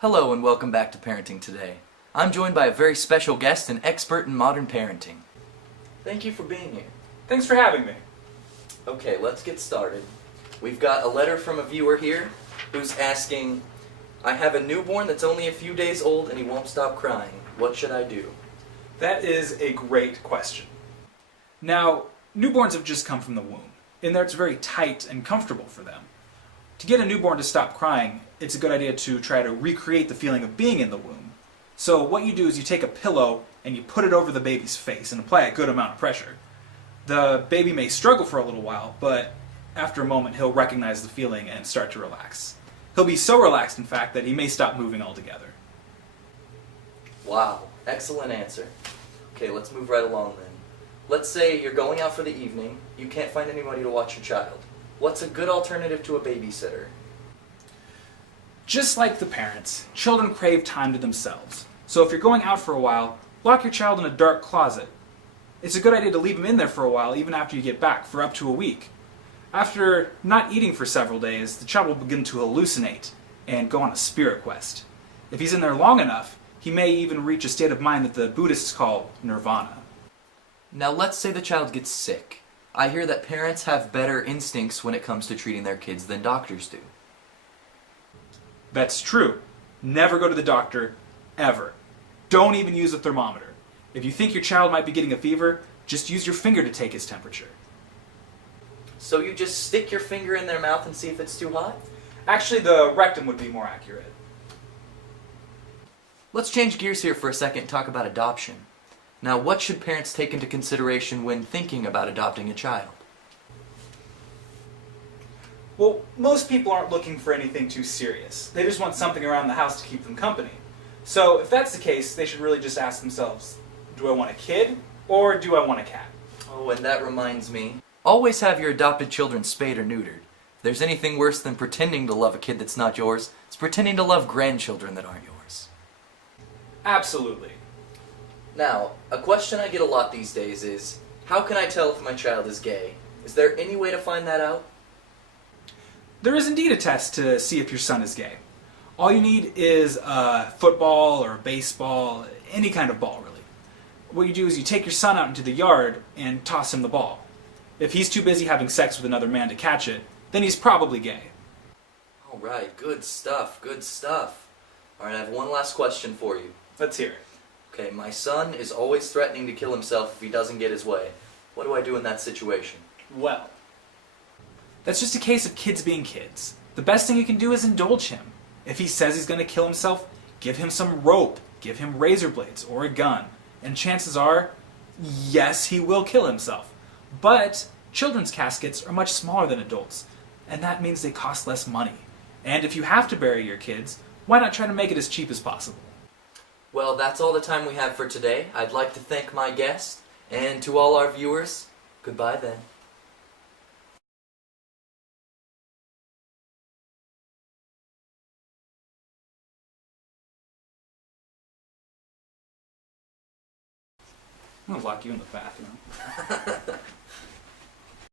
Hello and welcome back to Parenting Today. I'm joined by a very special guest and expert in modern parenting. Thank you for being here. Thanks for having me. Okay, let's get started. We've got a letter from a viewer here who's asking, I have a newborn that's only a few days old and he won't stop crying. What should I do? That is a great question. Now, newborns have just come from the womb. In there it's very tight and comfortable for them. To get a newborn to stop crying, it's a good idea to try to recreate the feeling of being in the womb. So what you do is you take a pillow and you put it over the baby's face and apply a good amount of pressure. The baby may struggle for a little while, but after a moment he'll recognize the feeling and start to relax. He'll be so relaxed, in fact, that he may stop moving altogether. Wow, excellent answer. Okay, let's move right along then. Let's say you're going out for the evening, you can't find anybody to watch your child. What's a good alternative to a babysitter? Just like the parents, children crave time to themselves. So if you're going out for a while, lock your child in a dark closet. It's a good idea to leave him in there for a while, even after you get back, for up to a week. After not eating for several days, the child will begin to hallucinate and go on a spirit quest. If he's in there long enough, he may even reach a state of mind that the Buddhists call nirvana. Now let's say the child gets sick. I hear that parents have better instincts when it comes to treating their kids than doctors do. That's true. Never go to the doctor, ever. Don't even use a thermometer. If you think your child might be getting a fever, just use your finger to take his temperature. So you just stick your finger in their mouth and see if it's too hot? Actually, the rectum would be more accurate. Let's change gears here for a second and talk about adoption. Now, what should parents take into consideration when thinking about adopting a child? Well, most people aren't looking for anything too serious. They just want something around the house to keep them company. So if that's the case, they should really just ask themselves, do I want a kid or do I want a cat? Oh, and that reminds me, always have your adopted children spayed or neutered. If there's anything worse than pretending to love a kid that's not yours, it's pretending to love grandchildren that aren't yours. Absolutely. Now, a question I get a lot these days is, how can I tell if my child is gay? Is there any way to find that out? There is indeed a test to see if your son is gay. All you need is a football or a baseball, any kind of ball really. What you do is you take your son out into the yard and toss him the ball. If he's too busy having sex with another man to catch it, then he's probably gay. Alright, good stuff, good stuff. Alright, I have one last question for you. Let's hear it. Okay, my son is always threatening to kill himself if he doesn't get his way. What do I do in that situation? Well, that's just a case of kids being kids. The best thing you can do is indulge him. If he says he's going to kill himself, give him some rope, give him razor blades or a gun, and chances are, yes, he will kill himself. But children's caskets are much smaller than adults, and that means they cost less money. And if you have to bury your kids, why not try to make it as cheap as possible? Well, that's all the time we have for today. I'd like to thank my guest, and to all our viewers, goodbye then. I'm going to lock you in the bathroom.